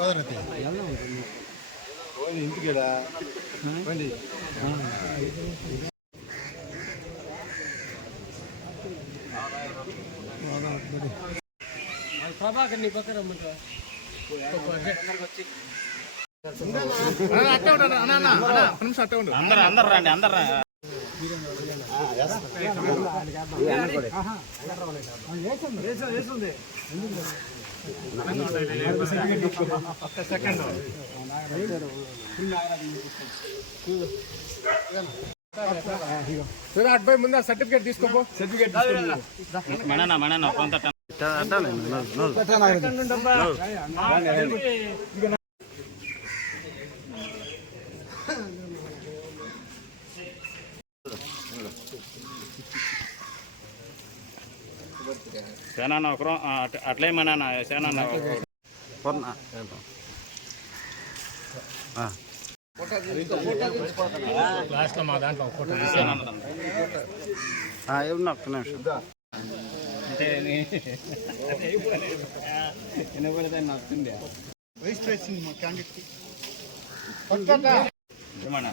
కుదరదు ఇంటికేడా. ప్రభాకర్ నీ పక్కన రమ్మంటావా? అందరు అందరు రండి అందరు రండి. సరే అటుపై ముందు సర్టిఫికేట్ తీసుకోపో. సర్టిఫికేట్ మనన్న మనన్న కొంత సేనా ఒకరు అట్లే మన సేనా లాస్ట్ మా దాంట్లో ఫోటో ఏమన్నా ఒక్క నిమిషం అంటే నచ్చింది ప్రెసిడెంట్ మా క్యాండిడేట్ ఏమన్నా?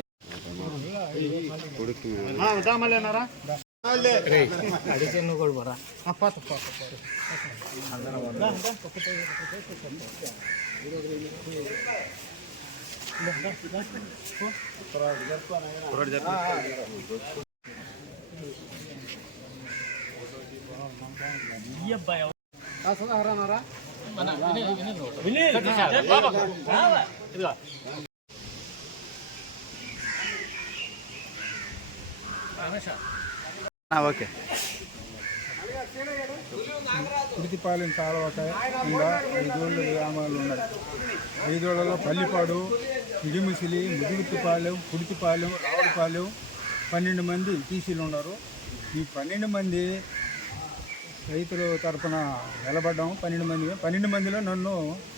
ఒక్కరొక్కరే నుండు వినయ్, ఏ బాబా, రావా. ఇదిగో. ఓకే. కుడితిపాలెం కాలువక ఇంకా ఐదోళ్ళు గ్రామాలు ఉన్నాయి. ఐదోళ్ళలో పల్లిపాడు ఇడిమిసిలి ముదుగుతిపాలెం కుడితిపాలెం రావులపాలెం పన్నెండు మంది టీసీలు ఉన్నారు. ఈ పన్నెండు మంది రైతుల తరఫున నిలబడ్డాం పన్నెండు మంది. పన్నెండు మందిలో నన్ను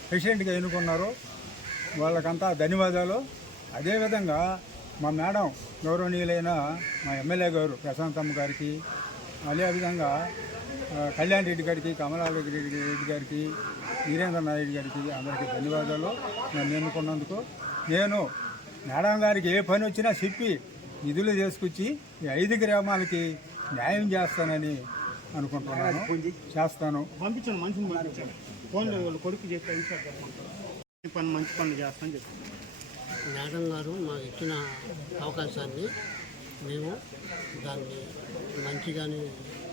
ప్రెసిడెంట్గా ఎన్నుకున్నారు. వాళ్ళకంతా ధన్యవాదాలు. అదేవిధంగా మా మేడం గౌరవనీయులైన మా ఎమ్మెల్యే గారు ప్రశాంతమ్మ గారికి అదేవిధంగా కళ్యాణ్ రెడ్డి గారికి కమలారెడ్డి రెడ్డి రెడ్డి గారికి వీరేంద్ర నాయుడు గారికి అందరికీ ధన్యవాదాలు. నన్ను ఎన్నుకున్నందుకు నేను మేడం గారికి ఏ పని వచ్చినా చెప్పి నిధులు తీసుకొచ్చి ఈ ఐదు గ్రామాలకి న్యాయం చేస్తానని అనుకుంటున్నాను. చేస్తాను. పంపించాను మనిషిని పంపించాను కొడుకు చెప్పి పని మంచి పనులు చేస్తాను చెప్పాను మేడం గారు మాకు ఇచ్చిన అవకాశాన్ని మేము దాన్ని మంచిగానే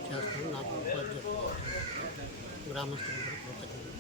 చేస్తాం. నాకు ఉపాధ్యాయులు గ్రామస్తులు కూడా కృతజ్ఞతలు.